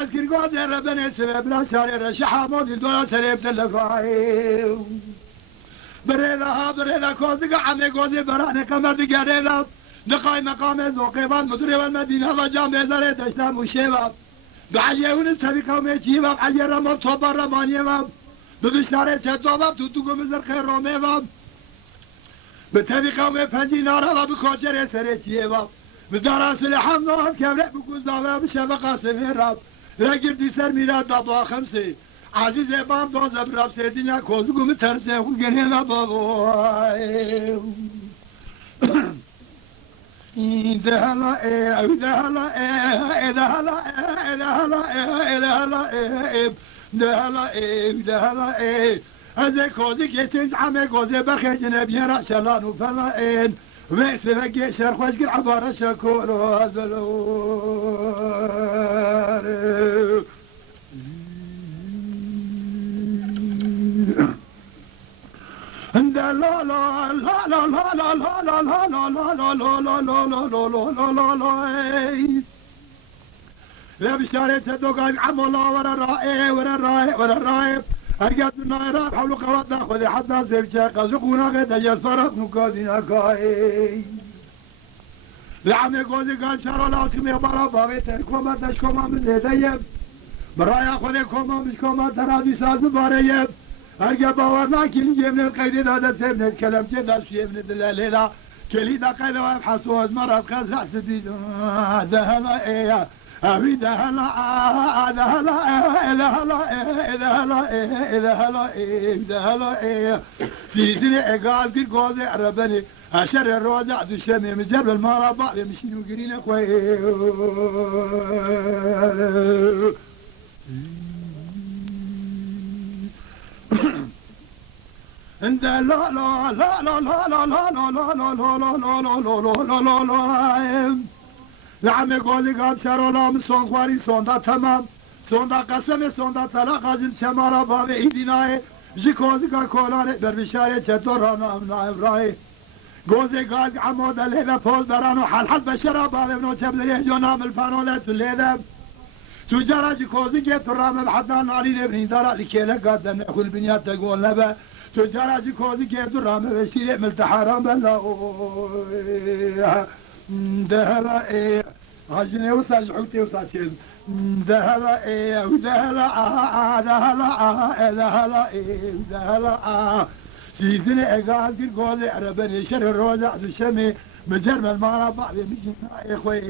قاعد كل قاعد ربنا سبب لا شارع شحامون الدولار سريب تلفاي بريلا كوزق عمي قوزي براني قمر دقاريلا دقاي مقام زوقيبان مدري والمدينة وجامع زريت اسلام وشيباب بعليون السبي قومي شيباب علي رمض صبر رماني باب ببشارة ستوباب توتوكو مزر خير رومي باب بتبي قومي فنجي نارا وبكوشر سريت شيباب بدراس الحمد لله كبرت بكوزا بشبقة سفيراب لا قردي سر ميلاد دابا خمسة عزيز بام دوز براب سيدنا كوزقو مترسه وقرينا بابو دهلا دهلا دهلا دهلا دهلا هذا كوزي كيسنج عمي كوزي بخيجنا بيرا شلان وفلائن ويس فقي شر خوش قل عبارة شكور وهزلور لا لا لا لا لا لا لا لا لا لا لا لا لا لا لا بشارة صدق عمولا ورا الرائع ورا الرائع ورا الرائع أرجعت النائرات حول قوات ناخذ حتى زيف شاقة زقونا غدا جسرت نقادنا كاي لعمي قوزي قال شارو لاسكم يبارا بابيتر كوما تشكوما من هدايب برايا خذي كوما مش كوما ترادي ساز باريب أرجع باورنا كل جيم القيد هذا سيبنا الكلام جدا شيء من الليلة كلي دقيقة وابحثوا مرض خزع سديد دهلا إيه أبي دهلا دهلا دهلا دهلا دهلا في سنة إقال كل قوزي عربني أشر الروضع دشمي مجرب المرابع يمشي وقرين أخوي انت لا لا لا لا لا لا لا لا لا لا لا لا لا لا لا لعمي قولي قال شارو من صون خواري صون دا تمام صون دا قسم صون دا طلاق عزيز شمارا بابي ايديناي جي قوزي قال كولاري بربشاري چطور رانام نايم راي قوزي قال عمود الليلة فوز برانو حل بشرا بابي بنو چبلي جونام الفانولات الليلة تجارة جي قوزي قيت رام بحدان ناري نبني دارا لكيلة قادم نأخذ البنيات تقول نبا تجارة جي قوزي قيت رام بشيري ملتحرام بلا دهلا ايه عجني وصل جحوتي وصل شيء دهلا ايه ودهلا دهلا دهلا ايه دهلا سيزني اقال كل قولي عربني شر الروزع الشمي مجرم المرابع بمجمع اخوي